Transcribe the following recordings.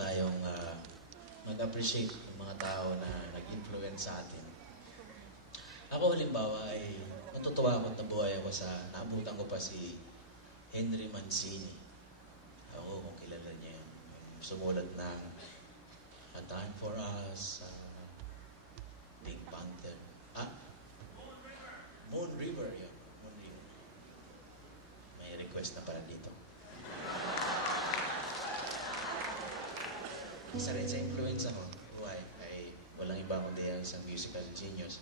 tayong mag-appreciate ng mga tao na nag-influence sa atin. Ako halimbawa ay natutuwa ako at nabuhay ako sa, naabutan ko pa si Henry Mancini. Ako kung kilala niya yun. Sumulat ng A Time for Us, Pink Panther. Moon River, yun. Moon River. May request na para dito. Isa rin sa influence ako, buhay, ay walang iba kundi ang isang musical genius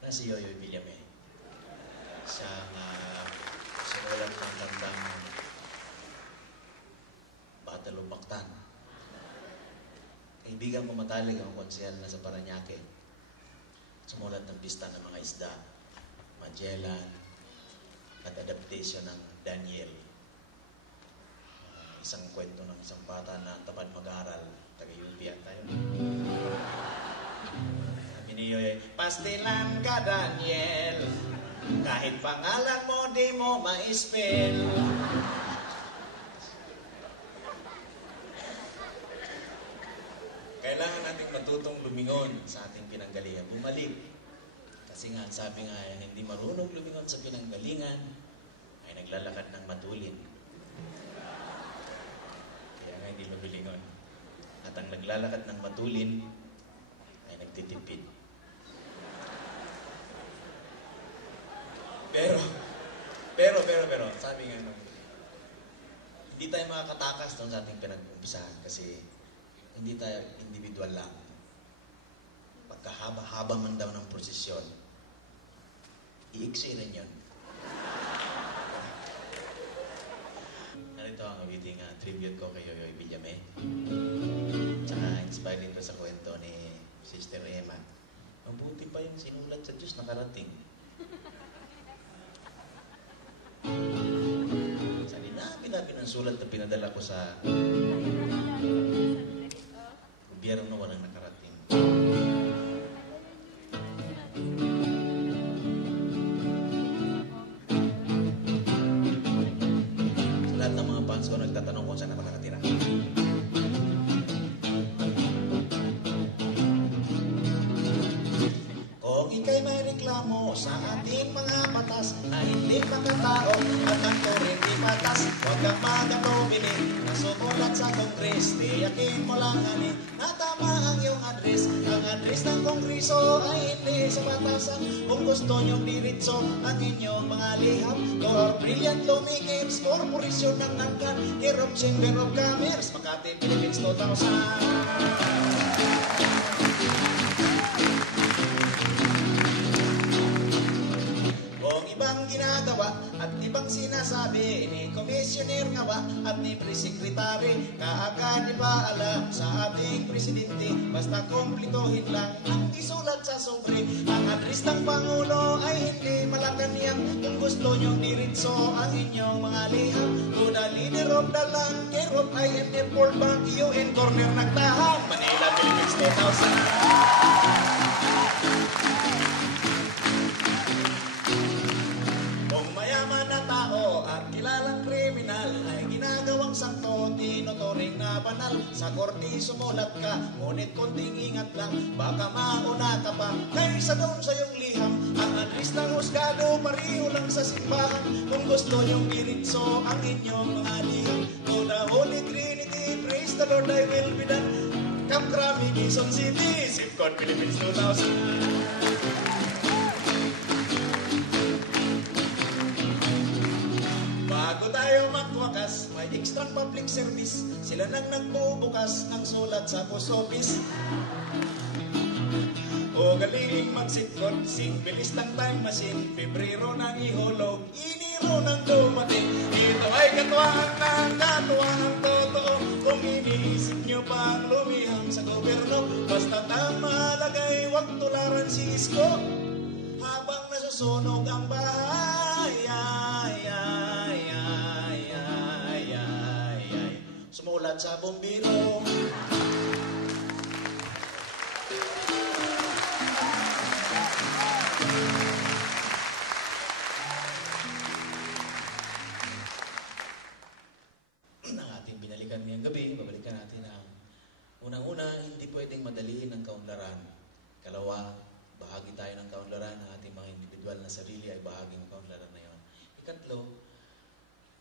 na si Yoyoy Villame. Siyang sumulat ng kantang Battle of Mactan. Kaibigan ko matalig ang konsehal na sa Parañaque. Sumulat ng pista ng mga isda, Magellan, at adaptation ng Daniel. Isang kwento ng isang bata na tamad mag-aral. Taga-Yubian tayo. Sabi ni Yoyoy, pastilan ka, Daniel. Kahit pangalan mo, di mo ma-spell. Kailangan nating matutong lumingon sa ating pinanggalingan. Bumalik. Kasi nga, sabi nga, hindi marunong lumingon sa pinanggalingan ay naglalakad ng matulin. Kaya nga hindi lumilingon. At ang naglalakad ng matulin ay nagtitipid. Pero, sabi nga nung, hindi tayo makakatakas doon sa ating pinag-umpisahan kasi hindi tayo individual lang. Pagkahaba-haba man daw ng prosesyon, iiksirin yun. Narito ang awiting tribute ko kay Yoyoy Villame. Tsaka inspired ito sa kwento ni Sister Emma. Mabuti pa yung sinulat sa Diyos nakarating. Sa dinabi ng sulat na pinadala ko sa gobyerno walang nakarating. Sa lahat ng mga fans ko nagtatanong kung saan ako nakatira. Kung ika'y may reklamo sa ating mga batas na hindi makatao at ang hindi patas, huwag kang mag-atomini na sumulat sa Kongres. Tiyakin mo lang ani na tama ang iyong address. Ang address ng Kongreso ay hindi sa batasan. Kung gusto niyong diritso ang inyong mga liham, or brilliant lawmakers, korporasyon ng angkan, Hiram Chamber of Commerce, Makati, Philippines 2000. Ibang ginagawa at ibang sinasabi ni Commissioner nga ba at ni Pre-Secretary, kaagad di ba alam sa ating Presidente, basta kumplituhin lang ang isulat sa sobre. Ang address ng Pangulo ay hindi Malacanang. Kung gusto nyong diritso ang inyong mga liham, to the leader of the land, care of IMF World Bank, UN Corner nagtahan, Manila, Philippines 2000. Kilalang kriminal ay ginagawang sakto, tinuturing na banal. Sa korte sumulat ka, ngunit konting ingat lang, baka mauna ka pa kaysa doon sa iyong liham. Ang address ng husgado, pariho lang sa simbahan. Kung gusto niyong diritso ang inyong mga liham, to the Holy Trinity, praise the Lord, I will be done. Camp Crami, Quezon City, Zip Code Philippines 2000. Bago tayo magwakas, may extra public service. Sila nang nagbubukas ng sulat sa post office. O galing magsikot, bilis ng time machine. Febrero nang ihulog, iniro nang dumating. Ito ay katuwaan ng katuwaan totoo. Kung iniisip nyo pang lumiham sa gobyerno, basta tama lagay, wag tularan si Isko. Habang nasusunog ang bahay, sumulat sa bumbiro. Ang ating binalikan ngayong gabi, babalikan natin bahaging kaunlaran na yun. Ikatlo,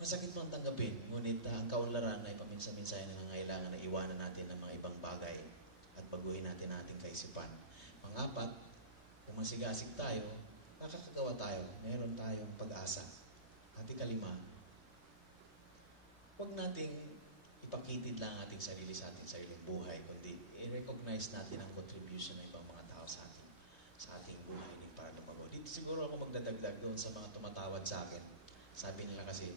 masakit man tanggapin, ngunit ang kaunlaran ay paminsan-minsan na nangangailangan na iwanan natin ng mga ibang bagay at baguhin natin ating kaisipan. Pangapat, kung masigasig tayo, makakagawa tayo, meron tayong pag-asa. At ikalima, huwag nating ipakitid lang ating sarili sa ating sariling buhay, kundi i-recognize natin ang contribution ng ibang mga tao sa ating buhay ng para lumago. Dito siguro ako magdadagdag doon sa mga tumatawad sa akin. Sabi nila kasi,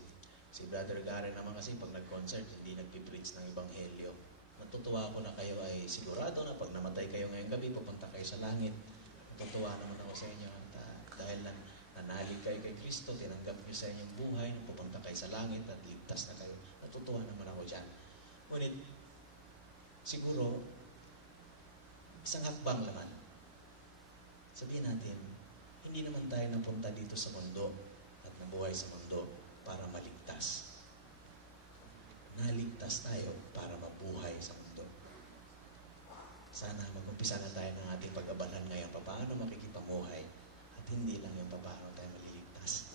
si Brother Garen naman kasi pag nag-concert, hindi nagpipreach ng Ebanghelyo. Natutuwa ako na kayo ay sigurado na pag namatay kayo ngayong gabi, pupunta kayo sa langit. Natutuwa naman ako sa inyo dahil nanalig kayo kay Kristo, tinanggap niyo sa inyong buhay, pupunta kayo sa langit at ligtas na kayo. Natutuwa naman ako dyan. Ngunit, siguro, isang hakbang naman. Sabihin natin, hindi naman tayo napunta dito sa mundo at nabuhay sa mundo para maligtas. Naligtas tayo para mabuhay sa mundo. Sana mag-umpisa na tayo ng ating pag-abalan ngayon paano makikipamuhay at hindi lang yung paano tayo maliligtas.